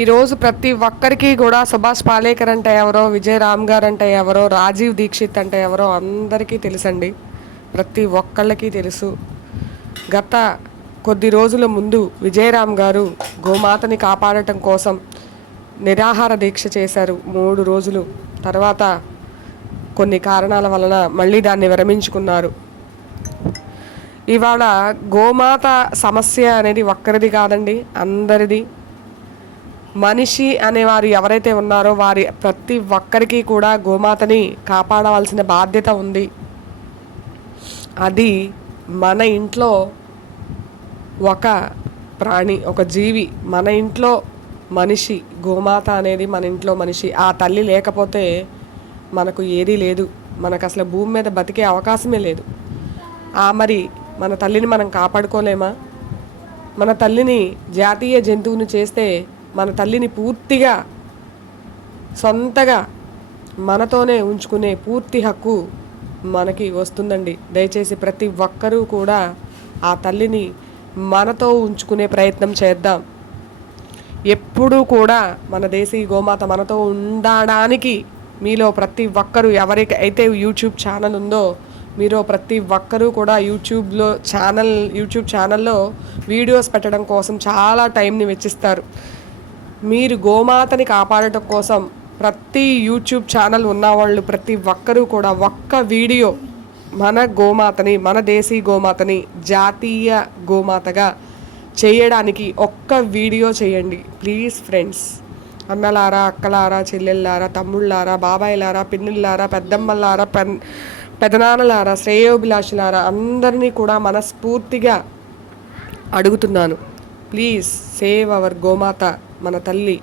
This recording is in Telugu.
ఈరోజు ప్రతి ఒక్కరికి కూడా సుభాష్ పాలేకర్ అంటే ఎవరో, విజయ్ రామ్ గారు అంటే ఎవరో, రాజీవ్ దీక్షిత్ అంటే ఎవరో అందరికీ తెలుసండి. ప్రతి ఒక్కళ్ళకి తెలుసు. గత కొద్ది రోజుల ముందు విజయరామ్ గారు గోమాతని కాపాడటం కోసం నిరాహార దీక్ష చేశారు 3 రోజులు. తర్వాత కొన్ని కారణాల వలన మళ్ళీ దాన్ని విరమించుకున్నారు. ఇవాళ గోమాత సమస్య అనేది ఒక్కరిది కాదండి, అందరిది. మనిషి అనేవారు ఎవరైతే ఉన్నారో వారి ప్రతి ఒక్కరికి కూడా గోమాతని కాపాడవలసిన బాధ్యత ఉంది. అది మన ఇంట్లో ఒక ప్రాణి, ఒక జీవి, మన ఇంట్లో మనిషి. గోమాత అనేది మన ఇంట్లో మనిషి. ఆ తల్లి లేకపోతే మనకు ఏదీ లేదు, మనకు అసలు భూమి మీద బతికే అవకాశమే లేదు. మరి మన తల్లిని మనం కాపాడుకోలేమా? మన తల్లిని జాతీయ జంతువుని చేస్తే మన తల్లిని పూర్తిగా సొంతగా మనతోనే ఉంచుకునే పూర్తి హక్కు మనకి వస్తుందండి. దయచేసి ప్రతి ఒక్కరూ కూడా ఆ తల్లిని మనతో ఉంచుకునే ప్రయత్నం చేద్దాం. ఎప్పుడూ కూడా మన దేశీయ గోమాత మనతో ఉండడానికి మీలో ప్రతి ఒక్కరూ, ఎవరికైతే యూట్యూబ్ ఛానల్ ఉందో మీరు ప్రతి ఒక్కరూ కూడా యూట్యూబ్ ఛానల్లో వీడియోస్ పెట్టడం కోసం చాలా టైంని వెచ్చిస్తారు. మీరు గోమాతని కాపాడటం కోసం ప్రతి యూట్యూబ్ ఛానల్ ఉన్నవాళ్ళు ప్రతి ఒక్కరూ కూడా ఒక్క వీడియో మన గోమాతని, మన దేశీయ గోమాతని జాతీయ గోమాతగా చేయడానికి ఒక్క వీడియో చేయండి ప్లీజ్ ఫ్రెండ్స్. అన్నలారా, అక్కలారా, చెల్లెళ్ళారా, తమ్ముళ్ళారా, బాబాయిలారా, పిన్నుల్లారా, పెద్దమ్మలారా, పెదనాన్నలారా, శ్రేయోభిలాషులారా, అందరినీ కూడా మనస్ఫూర్తిగా అడుగుతున్నాను, ప్లీజ్ సేవ్ అవర్ గోమాత, మన తల్లి.